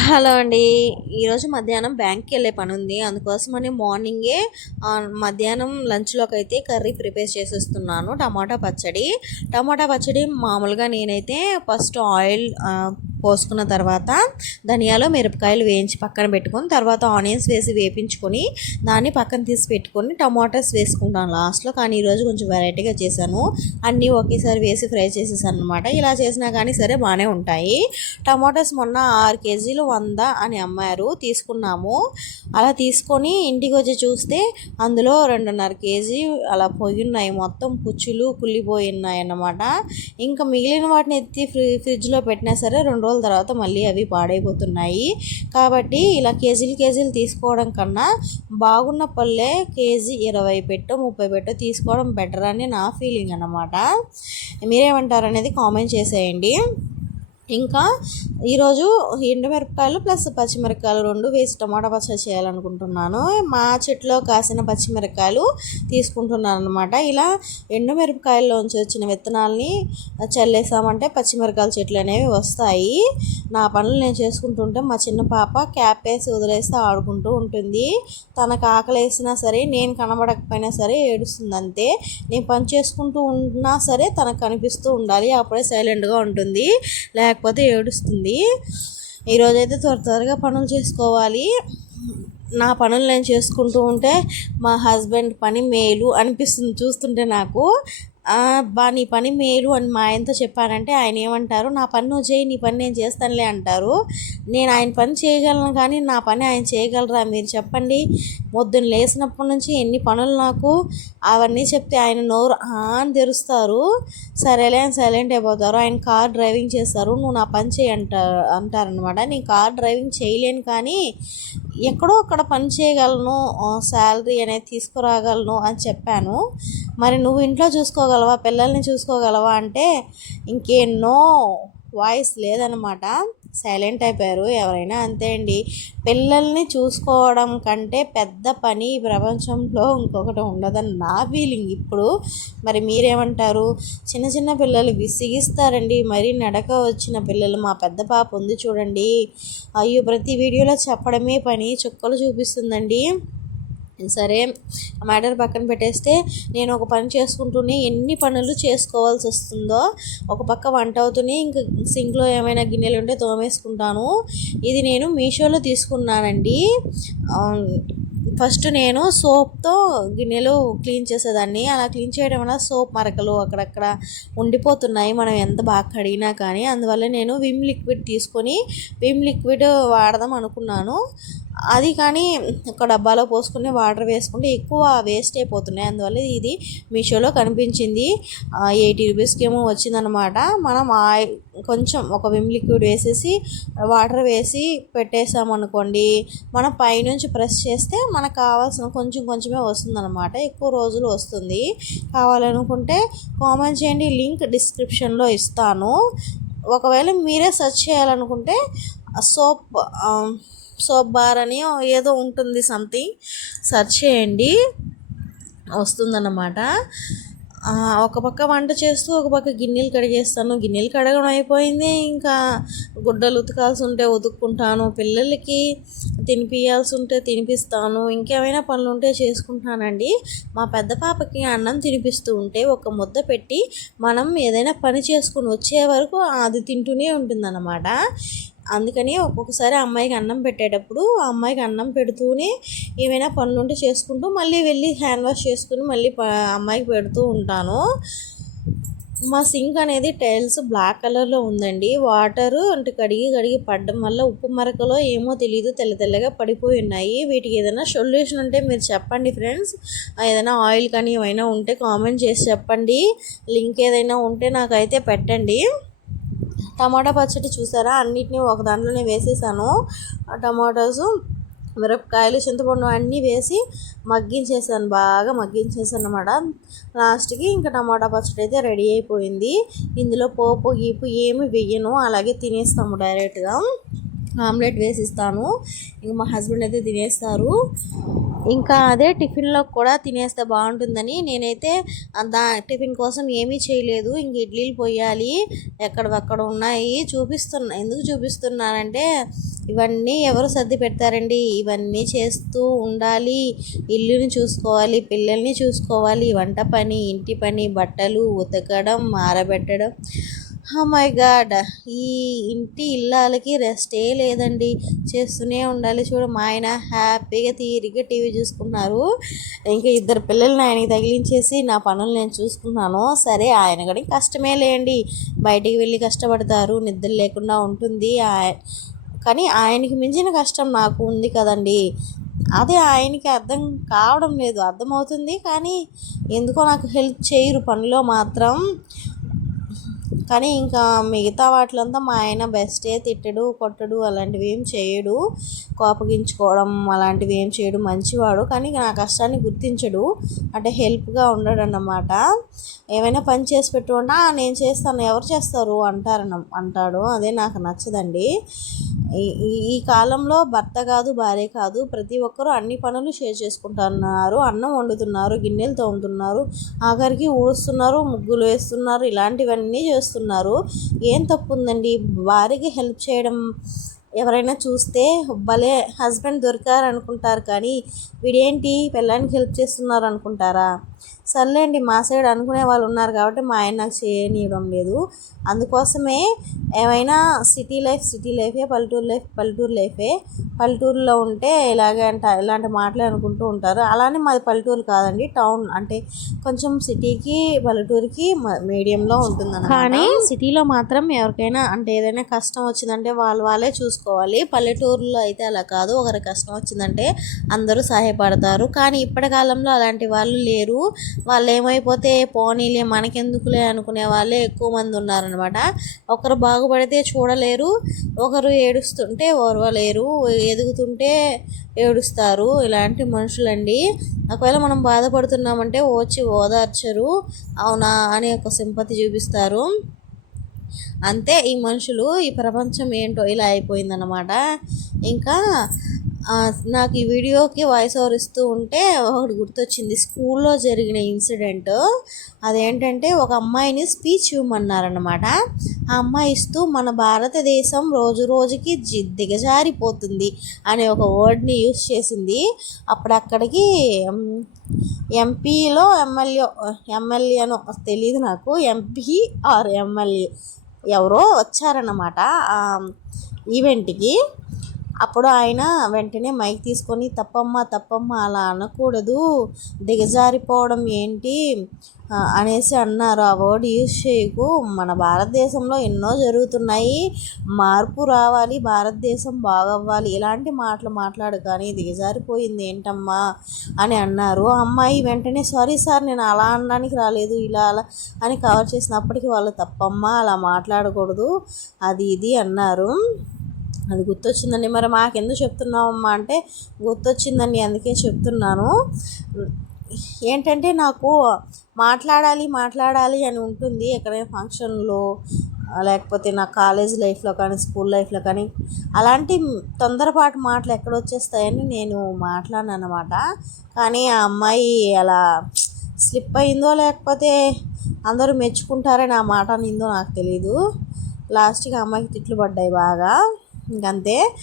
Hello అండి. ఈరోజు మధ్యాహ్నం బ్యాంక్కి వెళ్ళే పని ఉంది. అందుకోసమని మార్నింగే మధ్యాహ్నం లంచ్లోకి అయితే కర్రీ ప్రిపేర్ చేసేస్తున్నాను టమాటా పచ్చడి. టమాటా పచ్చడి మామూలుగా నేనైతే ఫస్ట్ ఆయిల్ పోసుకున్న తర్వాత ధనియాలు మిరపకాయలు వేయించి పక్కన పెట్టుకొని తర్వాత ఆనియన్స్ వేసి వేపించుకొని దాన్ని పక్కన తీసి పెట్టుకొని టమాటాస్ వేసుకుంటాను లాస్ట్లో. కానీ ఈరోజు కొంచెం వెరైటీగా చేశాను. అన్నీ ఒకేసారి వేసి ఫ్రై చేసేసాను అనమాట ఇలా చేసినా కానీ సరే బాగానే ఉంటాయి. టమాటాస్ మొన్న ఆరు కేజీలు వంద అని అమ్మారు. తీసుకున్నాము. అలా తీసుకొని ఇంటికి వచ్చి చూస్తే అందులో రెండున్నర కేజీ అలా పోయి ఉన్నాయి మొత్తం పుచ్చులు కుళ్ళిపోయి ఉన్నాయి అన్నమాట. ఇంకా మిగిలిన వాటిని ఎత్తి ఫ్రి ఫ్రిడ్జ్లో పెట్టినా సరే రెండు రోజుల తర్వాత మళ్ళీ అవి పాడైపోతున్నాయి. కాబట్టి ఇలా కేజీలు కేజీలు తీసుకోవడం కన్నా బాగున్న పళ్ళే కేజీ ఇరవై పెట్టు ముప్పై పెట్టు తీసుకోవడం బెటర్ అని నా ఫీలింగ్ అన్నమాట. మీరేమంటారు అనేది కామెంట్ చేసేయండి. ఇంకా ఈరోజు ఎండుమిరపకాయలు ప్లస్ పచ్చిమిరపకాయలు రెండు వేసి టమాటా పచ్చడి చేయాలనుకుంటున్నాను. మా చెట్లో కాసిన పచ్చిమిరపకాయలు తీసుకుంటున్నాను అనమాట ఇలా ఎండుమిరపకాయల్లోంచి వచ్చిన విత్తనాల్ని చల్లేసామంటే పచ్చిమిరపకాయల చెట్లు అనేవి వస్తాయి. నా పనులు నేను చేసుకుంటుంటే మా చిన్న పాప క్యాప్ వేసి వదిలేస్తే ఆడుకుంటూ ఉంటుంది. తనకు ఆకలి వేసినా సరే నేను కనబడకపోయినా సరే ఏడుస్తుంది అంతే నేను పని చేసుకుంటూ ఉన్నా సరే తనకు కనిపిస్తూ ఉండాలి. అప్పుడే సైలెంట్గా ఉంటుంది. లేకపోతే లేకపోతే ఏడుస్తుంది. ఈరోజైతే త్వర త్వరగా పనులు చేసుకోవాలి. నా పనులు నేను చేసుకుంటూ ఉంటే మా హస్బెండ్ పని మేలు అనిపిస్తుంది చూస్తుంటే నాకు. బా నీ పని మేలు అని మా ఆయనతో చెప్పానంటే ఆయన ఏమంటారు నా పని నువ్వు చేయి నీ పని నేను చేస్తానులే అంటారు. నేను ఆయన పని చేయగలను కానీ నా పని ఆయన చేయగలరా మీరు చెప్పండి. పొద్దున్న లేసినప్పటి నుంచి ఎన్ని పనులు నాకు అవన్నీ చెప్తే ఆయన నోరు అని తెరుస్తారు. సరేలే అని సైలెంట్ అయిపోతారు. ఆయన కార్ డ్రైవింగ్ చేస్తారు. నువ్వు నా పని చేయి అంటారు అంటారనమాట నేను కార్ డ్రైవింగ్ చేయలేను కానీ ఎక్కడో అక్కడ పని చేయగలను శాలరీ అనేది తీసుకురాగలను అని చెప్పాను. మరి నువ్వు ఇంట్లో చూసుకోగలవా పిల్లల్ని చూసుకోగలవా అంటే ఇంకెన్నో వాయిస్ లేదనమాట సైలెంట్ అయిపోయారు. ఎవరైనా అంతే అండి. పిల్లల్ని చూసుకోవడం కంటే పెద్ద పని ఈ ప్రపంచంలో ఇంకొకటి ఉండదని నా ఫీలింగ్. ఇప్పుడు మరి మీరేమంటారు? చిన్న చిన్న పిల్లలు విసిగిస్తారండి. మరి నడక వచ్చిన పిల్లలు మా పెద్ద పాప ఉంది చూడండి. అయ్యో ప్రతి వీడియోలో చెప్పడమే పని. చుక్కలు చూపిస్తుందండి. సరే మ్యాటర్ పక్కన పెట్టేస్తే నేను ఒక పని చేసుకుంటూనే ఎన్ని పనులు చేసుకోవాల్సి వస్తుందో ఒక పక్క వంట అవుతూనే ఇంక సింక్లో ఏమైనా గిన్నెలు ఉంటే తోమేసుకుంటాను. ఇది నేను మీషోలో తీసుకున్నానండి. ఫస్ట్ నేను సోప్తో గిన్నెలు క్లీన్ చేసేదాన్ని. అలా క్లీన్ చేయడం వల్ల సోప్ మరకలు అక్కడక్కడ ఉండిపోతున్నాయి. మనం ఎంత బాగా కడిగినా కానీ అందువల్ల నేను విమ్ లిక్విడ్ తీసుకొని విమ్ లిక్విడ్ వాడదాం అనుకున్నాను. అది కానీ ఒక డబ్బాలో పోసుకుని వాటర్ వేసుకుంటే ఎక్కువ వేస్ట్ అయిపోతున్నాయి. అందువల్ల ఇది మీషోలో కనిపించింది. ఎయిటీ రూపీస్కి ఏమో వచ్చిందనమాట మనం ఆయిల్ కొంచెం ఒక విమ్ లిక్విడ్ వేసేసి వాటర్ వేసి పెట్టేసామనుకోండి మనం పైనుంచి ప్రెస్ చేస్తే మనకు కావాల్సిన కొంచెం కొంచెమే వస్తుందన్నమాట. ఎక్కువ రోజులు వస్తుంది. కావాలనుకుంటే కామెంట్ చేయండి. లింక్ డిస్క్రిప్షన్లో ఇస్తాను. ఒకవేళ మీరే సెర్చ్ చేయాలనుకుంటే సోప్ సోప్ బార్ అని ఏదో ఉంటుంది సంథింగ్. సెర్చ్ చేయండి. వస్తుందన్నమాట. ఒక పక్క వంట చేస్తూ ఒక పక్క గిన్నెలు కడిగేస్తాను. గిన్నెలు కడగడం అయిపోయింది. ఇంకా గుడ్డలు ఉతకాల్సి ఉంటే ఉతుక్కుంటాను. పిల్లలకి తినిపియాల్సి ఉంటే తినిపిస్తాను. ఇంకేమైనా పనులు ఉంటే చేసుకుంటానండి. మా పెద్ద పాపకి అన్నం తినిపిస్తూ ఉంటే ఒక ముద్ద పెట్టి మనం ఏదైనా పని చేసుకుని వచ్చే వరకు అది తింటూనే ఉంటుందన్నమాట. అందుకని ఒక్కొక్కసారి అమ్మాయికి అన్నం పెట్టేటప్పుడు ఆ అమ్మాయికి అన్నం పెడుతూనే ఏమైనా పనులుంటే చేసుకుంటూ మళ్ళీ వెళ్ళి హ్యాండ్ వాష్ చేసుకుని మళ్ళీ అమ్మాయికి పెడుతూ ఉంటాను. మా సింక్ అనేది టైల్స్ బ్లాక్ కలర్లో ఉందండి. వాటరు అంటే కడిగి కడిగి పడడం వల్ల ఉప్పు మరకలో ఏమో తెలియదు తెల్ల తెల్లగా పడిపోయి ఉన్నాయి. వీటికి ఏదైనా సొల్యూషన్ ఉంటే మీరు చెప్పండి ఫ్రెండ్స్. ఏదైనా ఆయిల్ కానీ ఏమైనా ఉంటే కామెంట్ చేసి చెప్పండి. లింక్ ఏదైనా ఉంటే నాకైతే పెట్టండి. టమాటా పచ్చడి చూసారా? అన్నిటినీ ఒక దాంట్లోనే వేసేసాను. టమాటోస్ మిరపకాయలు చింతపండు అన్నీ వేసి మగ్గించేసాను. బాగా మగ్గించేసాను అనమాట లాస్ట్కి ఇంకా టమాటా పచ్చడి అయితే రెడీ అయిపోయింది. ఇందులో పోపు గీపు ఏమి వెయ్యను అలాగే తినేస్తాము డైరెక్ట్గా. ఆమ్లెట్ వేసిస్తాను. ఇంక మా హస్బెండ్ అయితే తినేస్తారు. ఇంకా అదే టిఫిన్లో కూడా తినేస్తే బాగుంటుందని నేనైతే దా టిఫిన్ కోసం ఏమీ చేయలేదు. ఇంక ఇడ్లీలు పోయాలి ఎక్కడవక్కడ ఉన్నాయి చూపిస్తున్నా ఎందుకు చూపిస్తున్నానంటే ఇవన్నీ ఎవరు సర్ది పెడతారండి. ఇవన్నీ చేస్తూ ఉండాలి. ఇల్లుని చూసుకోవాలి పిల్లల్ని చూసుకోవాలి. వంట పని ఇంటి పని బట్టలు ఉతకడం ఆరబెట్టడం. Oh మై గాడ్ ఈ ఇంటి ఇల్లాలకి రెస్టే లేదండి. చేస్తూనే ఉండాలి. చూడు మా ఆయన హ్యాపీగా తీరిగ్గా టీవీ చూసుకున్నారు ఇంకా ఇద్దరు పిల్లల్ని ఆయనకి తగిలించేసి నా పనులు నేను చూసుకున్నాను. సరే ఆయన కూడా కష్టమే లేండి. బయటికి వెళ్ళి కష్టపడతారు. నిద్ర లేకుండా ఉంటుంది. ఆయ- కానీ ఆయనకి మించిన కష్టం నాకు ఉంది కదండి. అదే ఆయనకి అర్థం కావడం లేదు. అర్థమవుతుంది. కానీ ఎందుకో నాకు హెల్ప్ చేయరు. పనిలో మాత్రం కానీ ఇంకా మిగతా వాటిలంతా మా ఆయన బెస్టే తిట్టడు కొట్టడు అలాంటివి ఏం చేయడు. కోపగించుకోవడం అలాంటివి ఏం చేయడు మంచివాడు. కానీ నా కష్టాన్ని గుర్తించడు. అంటే హెల్ప్గా ఉండడు అన్నమాట ఏమైనా పని చేసి పెట్టు అంటే నేను చేస్తాను ఎవరు చేస్తారు? అంటారన్న అంటాడు. అదే నాకు నచ్చదండి. ఈ- ఈ కాలంలో భర్త కాదు భార్య కాదు ప్రతి ఒక్కరూ అన్ని పనులు షేర్ చేసుకుంటున్నారు. అన్నం వండుతున్నారు గిన్నెలు తోముతున్నారు ఆఖరికి ఊడుస్తున్నారు ముగ్గులు వేస్తున్నారు ఇలాంటివన్నీ చేస్తున్నారు. ఏం తప్పు ఉందండి భార్యకి హెల్ప్ చేయడం ఎవరైనా చూస్తే భలే హస్బెండ్ దొరికారు అనుకుంటారు కానీ వీడేంటి? పిల్లానికి హెల్ప్ చేస్తున్నారు అనుకుంటారా సర్లేండి మా సైడ్ అనుకునే వాళ్ళు ఉన్నారు కాబట్టి మా ఆయన నాకు చేయనివ్వడం లేదు. అందుకోసమే ఏమైనా సిటీ లైఫ్ సిటీ లైఫే పల్లెటూరు లైఫ్ పల్లెటూరు లైఫే. పల్లెటూరులో ఉంటే ఇలాగే అంట ఇలాంటి మాటలే అనుకుంటూ ఉంటారు. అలానే మాది పల్లెటూరు కాదండి టౌన్. అంటే కొంచెం సిటీకి పల్లెటూరుకి మీడియంలో ఉంటుంది కానీ సిటీలో మాత్రం ఎవరికైనా అంటే ఏదైనా కష్టం వచ్చిందంటే వాళ్ళు వాళ్ళే చూసుకోవాలి. పల్లెటూరులో అయితే అలా కాదు. ఒకరి కష్టం వచ్చిందంటే అందరూ సహాయపడతారు. కానీ ఇప్పటి కాలంలో అలాంటి వాళ్ళు లేరు. వాళ్ళు ఏమైపోతే పోనీలే మనకెందుకులే అనుకునే వాళ్ళే ఎక్కువ మంది ఉన్నారనమాట ఒకరు బాగుపడితే చూడలేరు ఒకరు ఏడుస్తుంటే ఓర్వలేరు ఎదుగుతుంటే ఏడుస్తారు. ఇలాంటి మనుషులండి. ఒకవేళ మనం బాధపడుతున్నామంటే వచ్చి ఓదార్చరు. అవునా అని ఒక సింపతి చూపిస్తారు. అంతే ఈ మనుషులు ఈ ప్రపంచం ఏంటో ఇలా అయిపోయిందన్నమాట. ఇంకా నాకు ఈ వీడియోకి వాయిస్ ఓవర్ ఇస్తూ ఉంటే ఒకటి గుర్తొచ్చింది. స్కూల్లో జరిగిన ఇన్సిడెంట్ అదేంటంటే ఒక అమ్మాయిని స్పీచ్ ఇవ్వమన్నారనమాట ఆ అమ్మాయి ఇస్తూ మన భారతదేశం రోజు రోజుకి జి దిగజారిపోతుంది అనే ఒక వర్డ్ని యూస్ చేసింది. అప్పుడు అక్కడికి ఎంపీలో ఎమ్మెల్యే ఎమ్మెల్యేనో తెలియదు నాకు. ఎంపీ ఆర్ ఎమ్మెల్యే ఎవరో వచ్చారన్నమాట. ఈవెంట్కి అప్పుడు ఆయన వెంటనే మైక్ తీసుకొని తప్పమ్మ తప్పమ్మ అలా అనకూడదు. దిగజారిపోవడం ఏంటి? అనేసి అన్నారు. ఆ వర్డ్ యూజ్ చేయకు. మన భారతదేశంలో ఎన్నో జరుగుతున్నాయి. మార్పు రావాలి. భారతదేశం బాగవ్వాలి. ఇలాంటి మాటలు మాట్లాడు కానీ దిగజారిపోయింది ఏంటమ్మా? అని అన్నారు. అమ్మాయి వెంటనే సారీ సార్ నేను అలా అనడానికి రాలేదు. ఇలా అలా అని కవర్ చేసినప్పటికీ వాళ్ళు తప్పమ్మా అలా మాట్లాడకూడదు. అది ఇది అన్నారు. అది గుర్తొచ్చిందండి. మరి మాకెందుకు చెప్తున్నావమ్మా అంటే గుర్తొచ్చిందండి అందుకే చెప్తున్నాను. ఏంటంటే నాకు మాట్లాడాలి మాట్లాడాలి అని ఉంటుంది ఎక్కడైనా ఫంక్షన్లో లేకపోతే నా కాలేజ్ లైఫ్లో కానీ స్కూల్ లైఫ్లో కానీ. అలాంటి తొందరపాటు మాటలు ఎక్కడ వచ్చేస్తాయని నేను మాట్లాడను అనమాట కానీ ఆ అమ్మాయి అలా స్లిప్ అయిందో లేకపోతే అందరూ మెచ్చుకుంటారని ఆ మాట నిందో నాకు తెలీదు. లాస్ట్కి అమ్మాయికి తిట్లు పడ్డాయి బాగా. ఇంకంతే.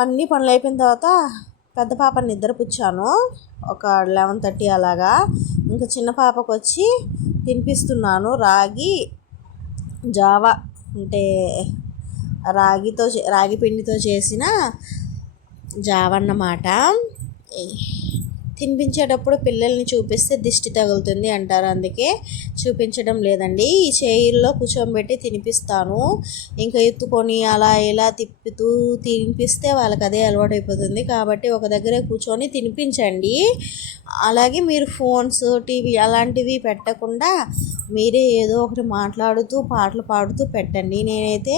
అన్ని పనులు అయిపోయిన తర్వాత పెద్ద పాపని నిద్రపుచ్చాను. ఒక లెవెన్ థర్టీ అలాగా. ఇంకా చిన్న పాపకు వచ్చి తినిపిస్తున్నాను. రాగి జావా అంటే రాగితో రాగి పిండితో చేసిన జావ అన్నమాట తినిపించేటప్పుడు పిల్లల్ని చూపిస్తే దిష్టి తగులుతుంది అంటారు. అందుకే చూపించడం లేదండి. ఈ చైర్లో కూర్చోబెట్టి తినిపిస్తాను. ఇంకా ఎత్తుకొని అలా ఇలా తిప్పుతూ తినిపిస్తే వాళ్ళకి అదే అలవాటైపోతుంది. కాబట్టి ఒక దగ్గరే కూర్చొని తినిపించండి. అలాగే మీరు ఫోన్స్ టీవీ అలాంటివి పెట్టకుండా మీరే ఏదో ఒకటి మాట్లాడుతూ పాటలు పాడుతూ పెట్టండి. నేనైతే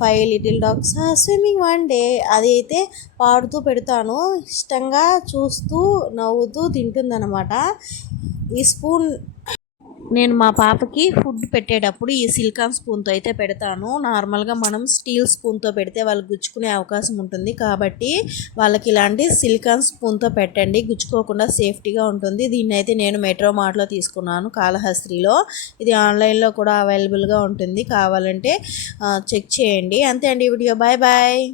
five little dogs swimming one day అది అయితే పాడుతూ పెడతాను. ఇష్టంగా చూస్తూ నవ్వుతూ తింటుందన్నమాట. ఈ స్పూన్ నేను మా పాపకి ఫుడ్ పెట్టేటప్పుడు ఈ సిలికాన్ స్పూన్తో అయితే పెడతాను. నార్మల్గా మనం స్టీల్ స్పూన్తో పెడితే వాళ్ళు గుచ్చుకునే అవకాశం ఉంటుంది. కాబట్టి వాళ్ళకి ఇలాంటి సిలికాన్ స్పూన్తో పెట్టండి. గుచ్చుకోకుండా సేఫ్టీగా ఉంటుంది. దీన్ని అయితే నేను మెట్రో మార్ట్లో తీసుకున్నాను కాళహస్త్రిలో ఇది ఆన్లైన్లో కూడా అవైలబుల్గా ఉంటుంది. కావాలంటే చెక్ చేయండి. అంతే అండి వీడియో. Bye bye.